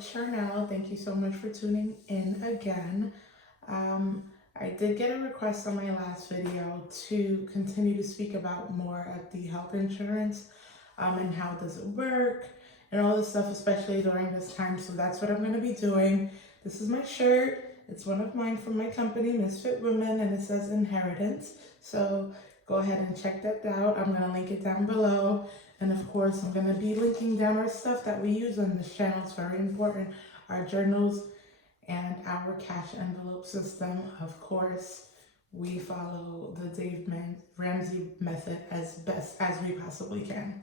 Charnel. Thank you so much for tuning in again. I did get a request on my last video to continue to speak about more of the health insurance and how does it work and all this stuff, especially during this time. So that's what I'm going to be doing. This is my shirt. It's one of mine from my company, Misfit Women, and it says Inheritance. So go ahead and check that out. I'm going to link it down below. And of course, I'm going to be linking down our stuff that we use on this channel. It's very important. Our journals and our cash envelope system. Of course, we follow the Ramsey method as best as we possibly can.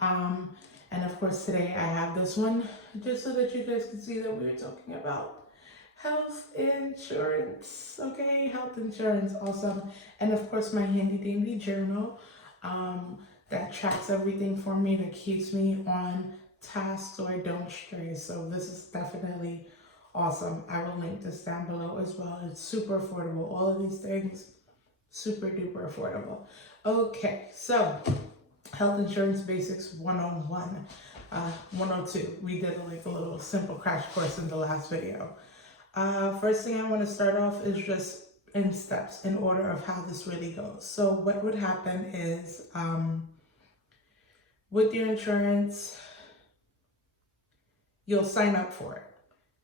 And of course, today I have this one just so that you guys can see that we were talking about health insurance. Okay, health insurance, awesome. And of course, my handy dandy journal that tracks everything for me, that keeps me on task so I don't stray. So this is definitely awesome. I will link this down below as well. It's super affordable. All of these things, super duper affordable. Okay, so health insurance basics 101, 102. We did like a little simple crash course in the last video. First thing I want to start off is just in steps, in order of how this really goes. So what would happen is with your insurance, you'll sign up for it,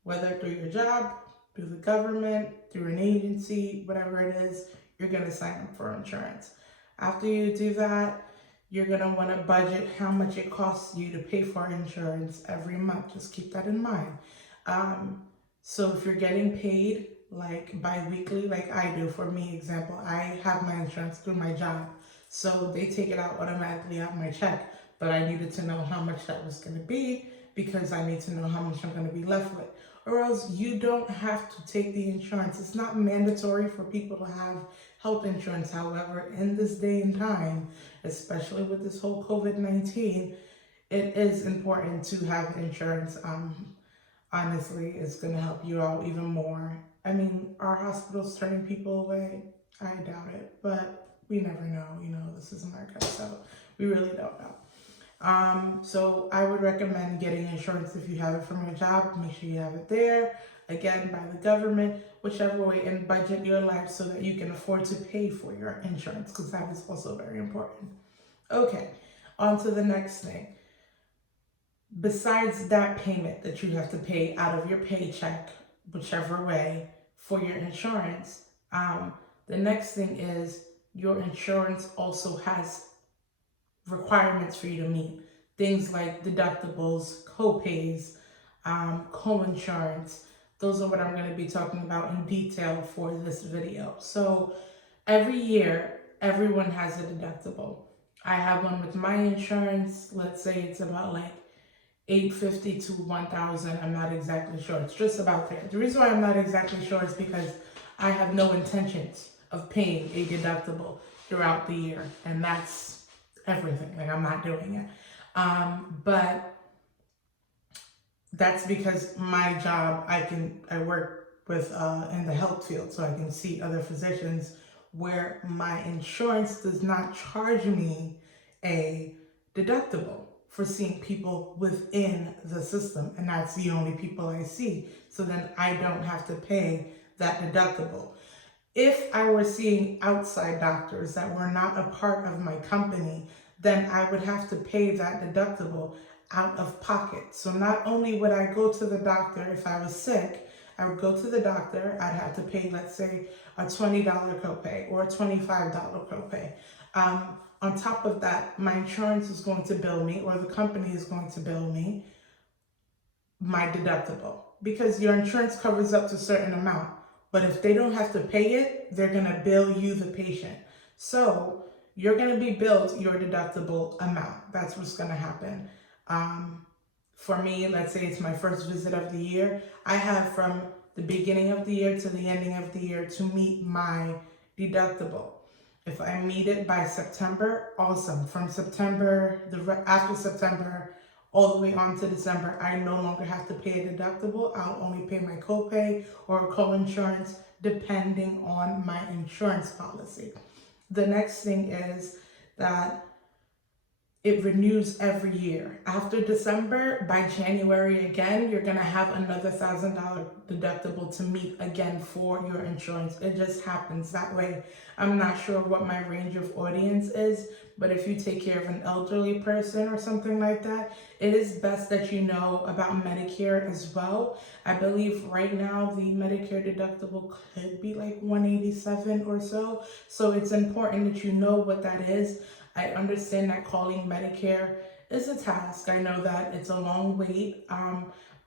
whether through your job, through the government, through an agency, whatever it is, you're going to sign up for insurance. After you do that, you're going to want to budget how much it costs you to pay for insurance every month. Just keep that in mind. So if you're getting paid like bi-weekly, like I do, for me, example, I have my insurance through my job. So they take it out automatically out of my check, but I needed to know how much that was going to be because I need to know how much I'm going to be left with. Or else you don't have to take the insurance. It's not mandatory for people to have health insurance. However, in this day and time, especially with this whole COVID-19, it is important to have insurance. Honestly, it's going to help you out even more. I mean, are hospitals turning people away? I doubt it, but we never know. You know, this is America, so we really don't know. So I would recommend getting insurance if you have it from your job. Make sure you have it there, again, by the government, whichever way, and budget your life so that you can afford to pay for your insurance, because that is also very important. Okay, on to the next thing. Besides that payment that you have to pay out of your paycheck, whichever way, for your insurance, the next thing is your insurance also has requirements for you to meet. Things like deductibles, co-pays, co-insurance. Those are what I'm going to be talking about in detail for this video. So every year, everyone has a deductible. I have one with my insurance. Let's say it's about like $850 to $1,000. I'm not exactly sure. It's just about there. The reason why I'm not exactly sure is because I have no intentions of paying a deductible throughout the year, and that's everything. Like, I'm not doing it. But that's because my job, I work with in the health field, so I can see other physicians where my insurance does not charge me a deductible for seeing people within the system, and that's the only people I see. So then I don't have to pay that deductible. If I were seeing outside doctors that were not a part of my company, then I would have to pay that deductible out of pocket. So not only would I go to the doctor if I was sick, I would go to the doctor, I'd have to pay, let's say, a $20 copay or a $25 copay. On top of that, my insurance is going to bill me, or the company is going to bill me, my deductible, because your insurance covers up to a certain amount. But if they don't have to pay it, they're going to bill you, the patient. So you're going to be billed your deductible amount. That's what's going to happen. For me, let's say it's my first visit of the year. I have from the beginning of the year to the ending of the year to meet my deductible. If I meet it by September, awesome. From September, after September, all the way on to December, I no longer have to pay a deductible. I'll only pay my copay or co-insurance depending on my insurance policy. The next thing is that it renews every year. After December, by January again, you're gonna have another $1,000 deductible to meet again for your insurance. It just happens that way. I'm not sure what my range of audience is, but if you take care of an elderly person or something like that, it is best that you know about Medicare as well. I believe right now the Medicare deductible could be like 187 or so. So it's important that you know what that is. I understand that calling Medicare is a task. I know that it's a long wait,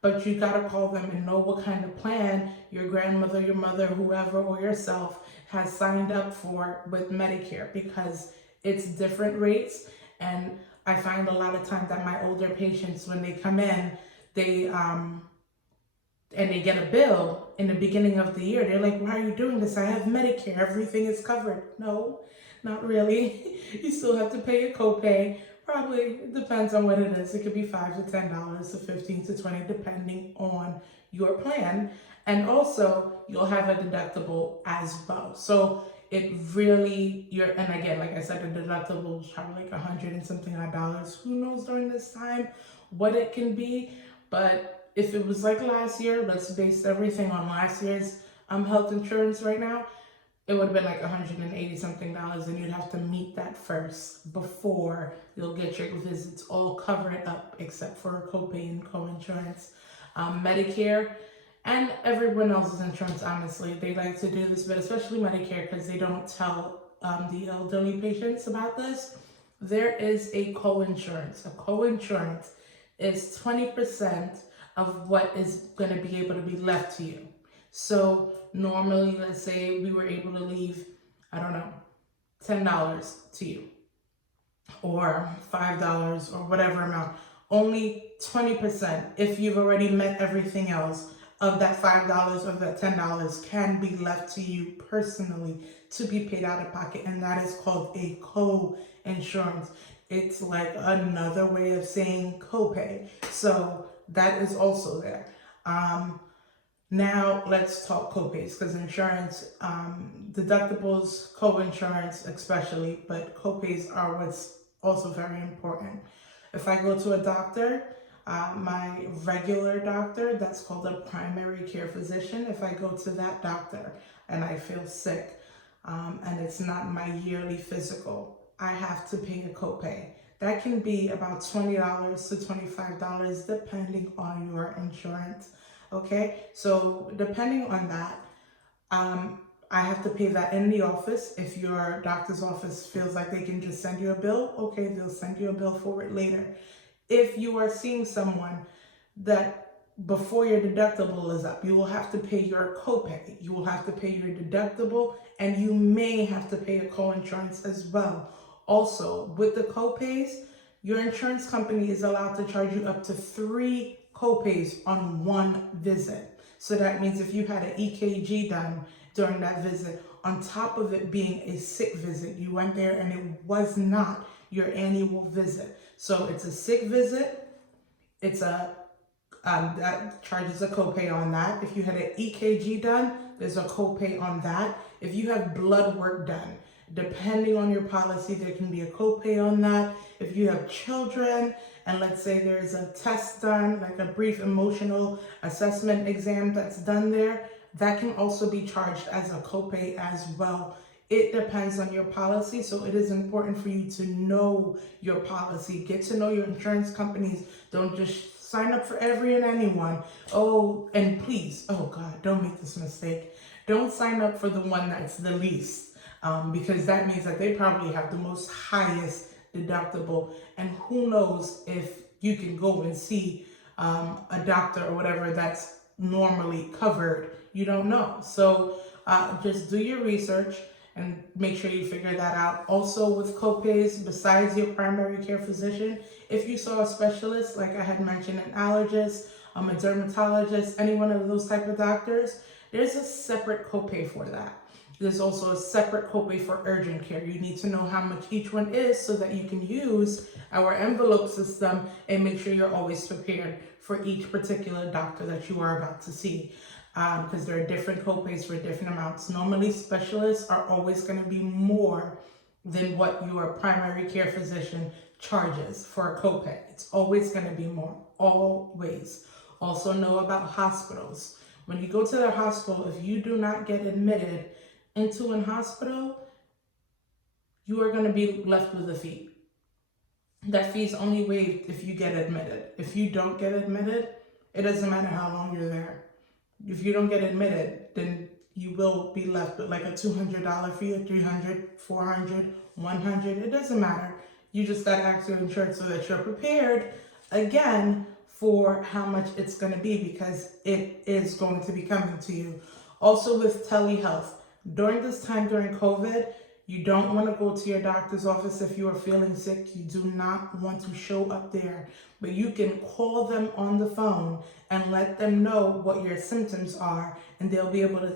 but you gotta call them and know what kind of plan your grandmother, your mother, whoever, or yourself has signed up for with Medicare, because it's different rates. And I find a lot of times that my older patients, when they come in, they and they get a bill in the beginning of the year, they're like, why are you doing this? I have Medicare, everything is covered. No, not really. You still have to pay a copay. Probably it depends on what it is. It could be $5 to $10 to 15 to 20, depending on your plan. And also you'll have a deductible as well. So it really, and again, like I said, the deductible is probably like 100 and something odd dollars. Who knows during this time what it can be? But if it was like last year, let's base everything on last year's health insurance right now, it would have been like 180 something dollars, and you'd have to meet that first before you'll get your visits all covered up except for copay and co-insurance. Medicare and everyone else's insurance, honestly, they like to do this, but especially Medicare, because they don't tell the elderly patients about this. There is a co-insurance. A co-insurance is 20% of what is going to be able to be left to you. So normally, let's say we were able to leave, I don't know, $10 to you, or $5 or whatever amount. Only 20%, if you've already met everything else, of that $5 or that $10 can be left to you personally to be paid out of pocket, and that is called a co-insurance. It's like another way of saying copay. So that is also there. Now let's talk copays, because insurance, deductibles, co-insurance especially, but copays are what's also very important. If I go to a doctor, my regular doctor, that's called a primary care physician, if I go to that doctor and I feel sick, and it's not my yearly physical, I have to pay a copay. That can be about $20 to $25 depending on your insurance. Okay, so depending on that, I have to pay that in the office. If your doctor's office feels like they can just send you a bill, okay, they'll send you a bill for it later. If you are seeing someone that before your deductible is up, you will have to pay your copay, you will have to pay your deductible, and you may have to pay a co-insurance as well. Also, with the copays, your insurance company is allowed to charge you up to 3 copays on one visit. So that means if you had an EKG done during that visit, on top of it being a sick visit, you went there and it was not your annual visit. So it's a sick visit, it's a that charges a copay on that. If you had an EKG done, there's a copay on that. If you have blood work done, depending on your policy, there can be a copay on that. If you have children, and let's say there's a test done, like a brief emotional assessment exam that's done there, that can also be charged as a copay as well. It depends on your policy, so it is important for you to know your policy. Get to know your insurance companies. Don't just sign up for every and anyone. Oh, and please, oh God, don't make this mistake. Don't sign up for the one that's the least, because that means that they probably have the most highest deductible, and who knows if you can go and see a doctor or whatever that's normally covered. You don't know. So just do your research and make sure you figure that out. Also with copays, besides your primary care physician, if you saw a specialist, like I had mentioned, an allergist, a dermatologist, any one of those type of doctors, there's a separate copay for that. There's also a separate copay for urgent care. You need to know how much each one is so that you can use our envelope system and make sure you're always prepared for each particular doctor that you are about to see. Because there are different copays for different amounts. Normally, specialists are always going to be more than what your primary care physician charges for a copay. It's always going to be more, always. Also know about hospitals. When you go to the hospital, if you do not get admitted into an hospital, you are going to be left with a fee. That fee is only waived if you get admitted. If you don't get admitted, it doesn't matter how long you're there. If you don't get admitted, then you will be left with like a $200 fee, or $300, $400, $100. It doesn't matter. You just got to ask your insurance so that you're prepared again for how much it's going to be, because it is going to be coming to you. Also with telehealth, during this time during COVID, you don't want to go to your doctor's office if you are feeling sick. You do not want to show up there, but you can call them on the phone and let them know what your symptoms are, and they'll be able to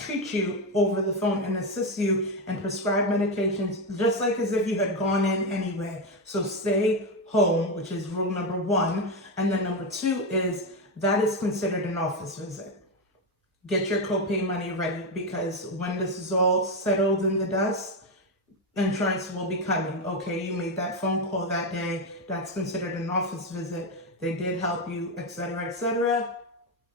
treat you over the phone and assist you and prescribe medications just like as if you had gone in anyway. So stay home, which is rule number one. And then number two is that is considered an office visit. Get your copay money ready, because when this is all settled in the dust, insurance will be coming. Okay, you made that phone call that day. That's considered an office visit. They did help you, etc., etc.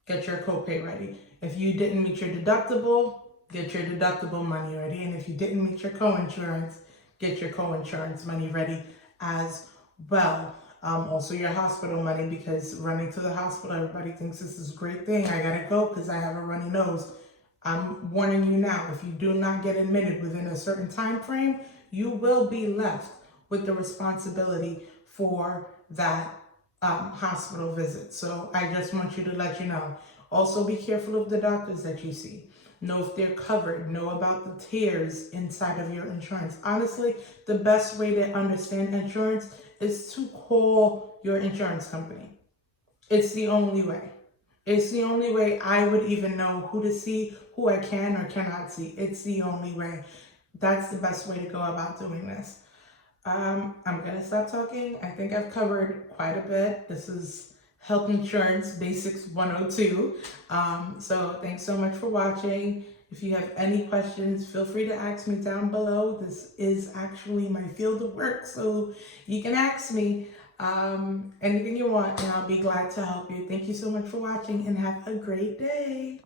Get your copay ready. If you didn't meet your deductible, get your deductible money ready. And if you didn't meet your co-insurance, get your co-insurance money ready as well. Also your hospital money, because running to the hospital, everybody thinks this is a great thing. I gotta go because I have a runny nose. I'm warning you now, if you do not get admitted within a certain time frame, you will be left with the responsibility for that hospital visit. So I just want you to let you know. Also be careful of the doctors that you see. Know if they're covered. Know about the tiers inside of your insurance. Honestly, the best way to understand insurance is to call your insurance company. It's the only way. It's the only way I would even know who to see, who I can or cannot see. It's the only way. That's the best way to go about doing this. I'm gonna stop talking. I think I've covered quite a bit. This is Health Insurance Basics 102. So thanks so much for watching. If you have any questions, feel free to ask me down below. This is actually my field of work, so you can ask me anything you want, and I'll be glad to help you. Thank you so much for watching, and have a great day.